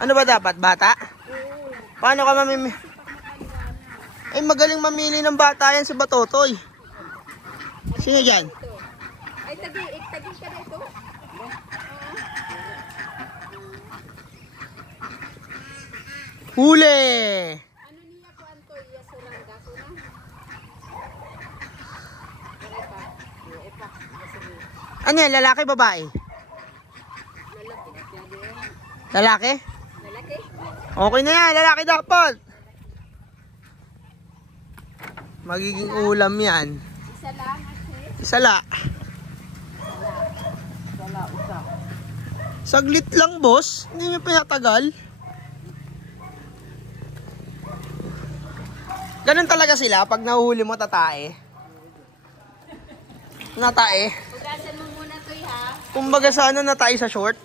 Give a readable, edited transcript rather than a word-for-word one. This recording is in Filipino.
Ano ba dapat? Bata? Oo. Paano ka mamimili? Ay, magaling mamili ng bata yan si Batotoy. Sino dyan? Ay, tagi ka na ito. Huli! Ano niya po, Antoy? Yasuranga ko na. Ano yan? Lalaki, babae? Lalaki? Lalaki? Okay na yan. Lalaki dapat. Magiging ulam yan. Isa lang, ate. Isala. Wala, usap. Saglit lang, boss. Hindi mo pinatagal. Ganun talaga sila pag nahuhuli mo tatae. Natae. Ugasan mo muna, Toy, ha? Kumbaga sana natae sa short.